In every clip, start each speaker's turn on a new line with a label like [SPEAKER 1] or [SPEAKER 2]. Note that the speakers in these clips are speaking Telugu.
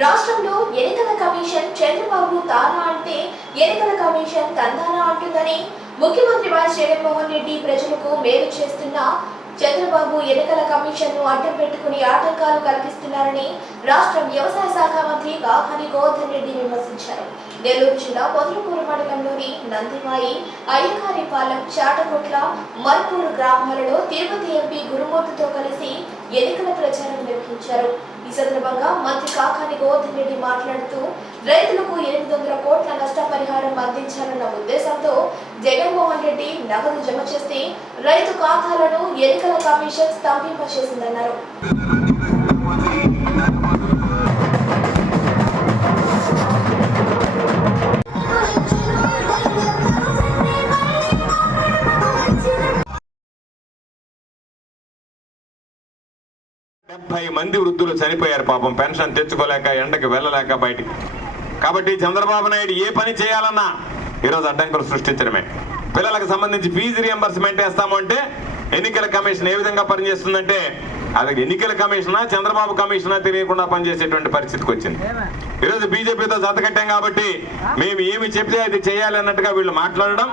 [SPEAKER 1] రాష్ట్రంలో ఎన్నికల కమిషన్ చంద్రబాబు తానా అంటే ఎన్నికల కమిషన్ తందానా అంటుందని ముఖ్యమంత్రి వైఎస్ జగన్మోహన్ రెడ్డి ప్రజలకు మేలు చేస్తున్న చంద్రబాబు ఎన్నికల కమిషన్ను అడ్డం పెట్టుకుని ఆటంకాలు కల్పిస్తున్నారని రాష్ట్ర వ్యవసాయ శాఖ మంత్రి కాకాని గోవర్ధన్ రెడ్డి విమర్శించారు. నెల్లూరు జిల్లా పొదలకూరు మండలంలోని నందిమాయి అయ్యకారిపాలెం చాటకొట్ల మల్పూరు గ్రామాలలో తిరుపతి ఎంపీ గురుమూర్తితో కలిసి ఎన్నికల ప్రచారం నిర్వహించారు. ఈ సందర్భంగా మంత్రి కాకాని గోవర్ధన్ రెడ్డి మాట్లాడుతూ రైతులకు ఎనిమిది వందల కోట్ల నష్టపరిహారం అందించాలన్న ఉద్దేశంతో జగన్మోహన్ రెడ్డి నగదు జమ చేస్తే రైతు ఖాతాలను ఎన్నికల కమిషన్ స్తంభింపచేసిందన్నారు.
[SPEAKER 2] డెబ్బై మంది వృద్ధులు చనిపోయారు పాపం. పెన్షన్ తెచ్చుకోలేక ఎండకి వెళ్ళలేక బయటికి. కాబట్టి చంద్రబాబు నాయుడు ఏ పని చేయాలన్నా ఈరోజు అడ్డంకులు సృష్టించడమే. పిల్లలకు సంబంధించి ఫీజు రియంబర్స్మెంట్ వేస్తాము అంటే ఎన్నికల కమిషన్ ఏ విధంగా పనిచేస్తుందంటే అది ఎన్నికల కమిషనా చంద్రబాబు కమిషనా తెలియకుండా పనిచేసేటువంటి పరిస్థితికి వచ్చింది. ఈరోజు బీజేపీతో జతకట్టాం కాబట్టి మేము ఏమి చెప్తే అది చేయాలి అన్నట్టుగా వీళ్ళు మాట్లాడడం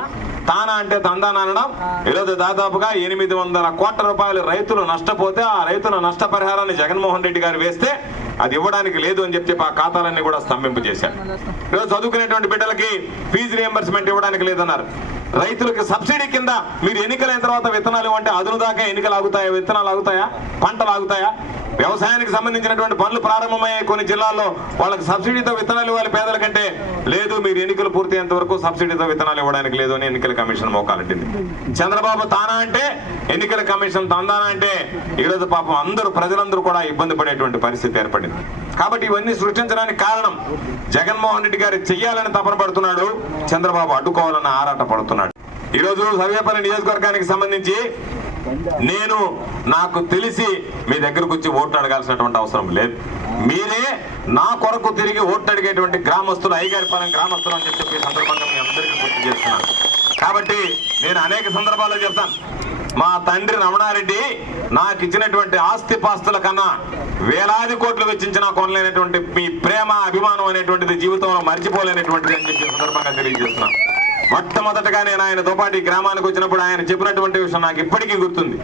[SPEAKER 2] తానా అంటే తందాన అనడం? ఈరోజు దాదాపుగా ఎనిమిది వందల కోట్ల రూపాయలు రైతులు నష్టపోతే ఆ రైతుల నష్టపరిహారాన్ని జగన్మోహన్ రెడ్డి గారు వేస్తే అది ఇవ్వడానికి లేదు అని చెప్పి ఆ ఖాతాలన్నీ కూడా స్తంభింపు చేశారు. ఈరోజు చదువుకునేటువంటి బిడ్డలకి ఫీజు రియంబర్స్మెంట్ ఇవ్వడానికి లేదన్నారు. రైతులకు సబ్సిడీ కింద మీరు ఎన్నికలైన తర్వాత విత్తనాలు ఇవ్వంటే అదును దాకా ఎన్నికలు ఆగుతాయా? విత్తనాలు ఆగుతాయా? పంటలు ఆగుతాయా? వ్యవసాయానికి సంబంధించినటువంటి పనులు ప్రారంభమయ్యాయి కొన్ని జిల్లాల్లో వాళ్ళకి సబ్సిడీతో విత్తనాలు ఇవ్వాలి పేదల కంటే. లేదు మీరు ఎన్నికలు పూర్తయ్యేంత వరకు సబ్సిడీతో విత్తనాలు ఇవ్వడానికి లేదు అని ఎన్నికల కమిషన్ మోకాలంటింది చంద్రబాబు తానా అంటే ఎన్నికల కమిషన్ తందానా అంటే ఈరోజు పాపం అందరూ ప్రజలందరూ కూడా ఇబ్బంది పడేటువంటి పరిస్థితి ఏర్పడింది. కాబట్టి ఇవన్నీ సృష్టించడానికి కారణం జగన్మోహన్ రెడ్డి గారు చెయ్యాలని తపన పడుతున్నాడు చంద్రబాబు అడ్డుకోవాలని ఆరాట పడుతున్నాడు. ఈరోజు సర్వేపల్లి నియోజకవర్గానికి సంబంధించి నేను నాకు తెలిసి మీ దగ్గరకు వచ్చి ఓట్లు అడగాల్సినటువంటి అవసరం లేదు. మీరే నా కొరకు తిరిగి ఓట్లు అడిగేటువంటి గ్రామస్తులు ఐగారిపాలెం గ్రామస్తులు అని చెప్పి సందర్భంగా మీ అందరికీ గుర్తు చేస్తున్నాను. కాబట్టి నేను అనేక సందర్భాల్లో చెప్తాను. మా తండ్రి రమణారెడ్డి నాకు ఇచ్చినటువంటి ఆస్తి పాస్తుల కన్నా వేలాది కోట్లు వెచ్చించిన కొనలేనటువంటి మీ ప్రేమ అభిమానం అనేటువంటిది జీవితంలో మర్చిపోలేనటువంటిది అని చెప్పి సందర్భంగా తెలియజేస్తున్నాను. మొట్టమొదటగా నేను ఆయన పాటు గ్రామానికి వచ్చినప్పుడు ఆయన చెప్పినటువంటి విషయం నాకు ఇప్పటికీ గుర్తుంది.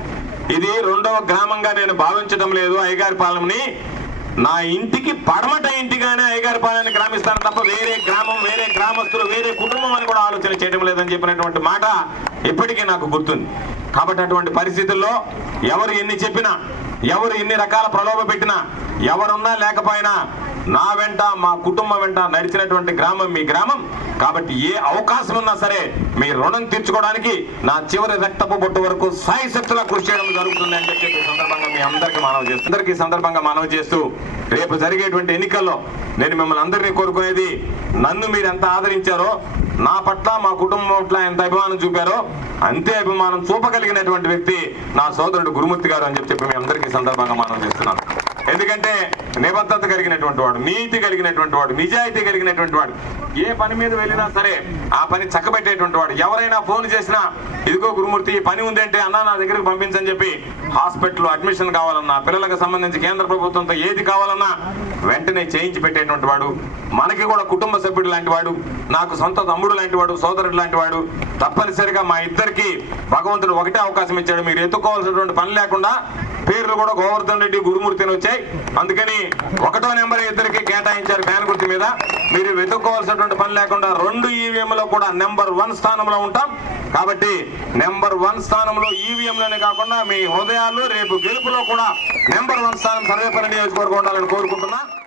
[SPEAKER 2] ఇది రెండవ గ్రామంగా నేను భావించడం లేదు. అయ్యగారి పాలెంని నా ఇంటికి పడమట ఇంటిగానే అయ్యగారి పాలెని గ్రామిస్తాను తప్ప వేరే గ్రామం వేరే గ్రామస్తులు వేరే కుటుంబం అని కూడా ఆలోచన చేయడం లేదని చెప్పినటువంటి మాట ఇప్పటికీ నాకు గుర్తుంది. కాబట్టి అటువంటి పరిస్థితుల్లో ఎవరు ఎన్ని చెప్పినా ఎవరు ఎన్ని రకాల ప్రలోభ పెట్టినా ఎవరున్నా లేకపోయినా నా వెంట మా కుటుంబం వెంట నడిచినటువంటి గ్రామం మీ గ్రామం. కాబట్టి ఏ అవకాశం ఉన్నా సరే మీ రుణం తీర్చుకోవడానికి నా చివరి రక్తపు బొట్టు వరకు సాయశక్తులా కృషి చేయడం జరుగుతుంది అని చెప్పి సందర్భంగా మీ అందరికీ మనవి చేస్తూ అందరికీ సందర్భంగా మనవి చేస్తూ రేపు జరిగేటువంటి ఎన్నికల్లో నేను మిమ్మల్ని అందరినీ కోరుకునేది నన్ను మీరు ఎంత ఆదరించారో నా పట్ల మా కుటుంబం పట్ల ఎంత అభిమానం చూపారో అంతే అభిమానం చూపగలిగినటువంటి వ్యక్తి నా సోదరుడు గురుమూర్తి గారు అని చెప్పి మీ అందరికీ సందర్భంగా మనం చేస్తున్నాను. ఎందుకంటే నిబద్ధత కలిగినటువంటి వాడు నీతి కలిగినటువంటి వాడు నిజాయితీ కలిగినటువంటి వాడు ఏ పని మీద వెళ్ళినా సరే ఆ పని చక్కబెట్టేటువంటి వాడు. ఎవరైనా ఫోన్ చేసినా ఇదిగో గురుమూర్తి ఈ పని ఉందంటే అన్నా నా దగ్గరికి పంపించని చెప్పి హాస్పిటల్ అడ్మిషన్ కావాలన్నా పిల్లలకు సంబంధించి కేంద్ర ప్రభుత్వంతో ఏది కావాలన్నా వెంటనే చేయించి పెట్టేటువంటి వాడు. మనకి కూడా కుటుంబ సభ్యుడు లాంటి వాడు నాకు సొంత తమ్ముడు లాంటి వాడు సోదరుడు లాంటి వాడు తప్పనిసరిగా మా ఇద్దరికి భగవంతుడు ఒకటే అవకాశం ఇచ్చాడు. మీరు ఎత్తుకోవాల్సినటువంటి పని లేకుండా పేర్లు కూడా గోవర్ధన్ రెడ్డి గురుమూర్తిని వచ్చాయి. అందుకని ఒకటో నెంబర్ ఇద్దరికి కేటాయించారు ఫ్యాన్ గుర్తు మీద. మీరు వెతుక్కోవాల్సినటువంటి పని లేకుండా రెండు ఈవీఎంలో కూడా నెంబర్ వన్ స్థానంలో ఉంటాం. కాబట్టి నెంబర్ వన్ స్థానంలో ఈవీఎంలోనే కాకుండా మీ హృదయాలు రేపు గెలుపులో కూడా నెంబర్ వన్ స్థానం సర్వేపల్లి నియోజకవర్గం ఉండాలని కోరుకుంటున్నా.